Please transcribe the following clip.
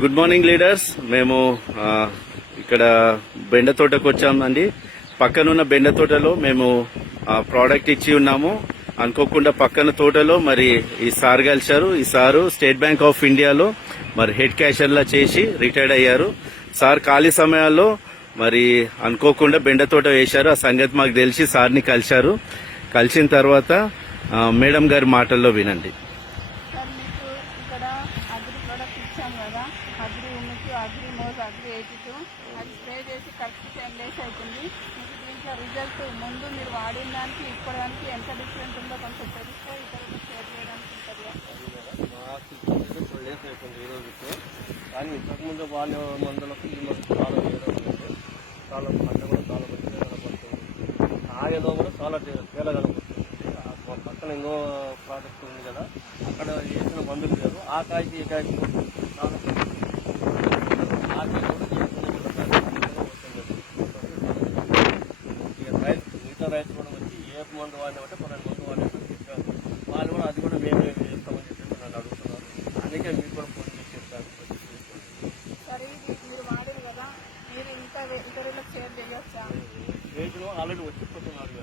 Good morning leaders. మేము ఇక్కడ బెండ తోటకు వచ్చామండి. పక్కనున్న బెండ తోటలో మేము ప్రోడక్ట్ ఇచ్చి ఉన్నాము. అనుకోకుండా పక్కన తోటలో మరి ఈ సార్ కలిశారు. ఈ సారు స్టేట్ బ్యాంక్ ఆఫ్ ఇండియాలో మరి హెడ్ క్యాషియర్లా చేసి రిటైర్డ్ అయ్యారు. సార్ ఖాళీ సమయాల్లో మరి అనుకోకుండా బెండ తోట వేశారు. ఆ సంగతి మాకు తెలిసి సార్ని కలిశారు. కలిసిన తర్వాత మేడం గారి మాటల్లో వినండి. అది స్ప్రే చేసి కరెక్ట్ 10 days అవుతుంది. మీకు దీంట్లో రిజల్ట్ ముందు మీరు వాడిన దానికి ఇప్పటిదానికి ఎంత డిఫరెంట్ ఉందో కొంచెం తెలిస్తే ఇతరులకు షేర్ చేయడానికి ఉంటుంది. కానీ ఇంతకుముందు వాళ్ళ మందులకు ఈ మందు చాలా చాలా పంట కూడా చాలా మంచిగా కనపడుతుంది. కాయలో కూడా చాలా తేడా కనపడుతుంది. పక్కన ఇంకో ప్రాజెక్ట్ ఉంది కదా, అక్కడ వేసిన మందులు లేదు. ఆ కాయకి ఈ కాయకి చాలా మిగతా రైతు కూడా వచ్చి ఏ మందు వాడినామంటే 12 మందు వాడినట్టు చెప్పారు. వాళ్ళు కూడా అది కూడా మేము చేస్తామని చెప్పి నన్ను అడుగుతున్నారు. అందుకే మీకు కూడా ఫోన్ చేసి చెప్తాను. సరే, మీరు వాడారు కదా, మీరు ఇంకా ఇతరులకు షేర్ చేయొచ్చా? రైతులు ఆల్రెడీ వచ్చిపోతున్నారు.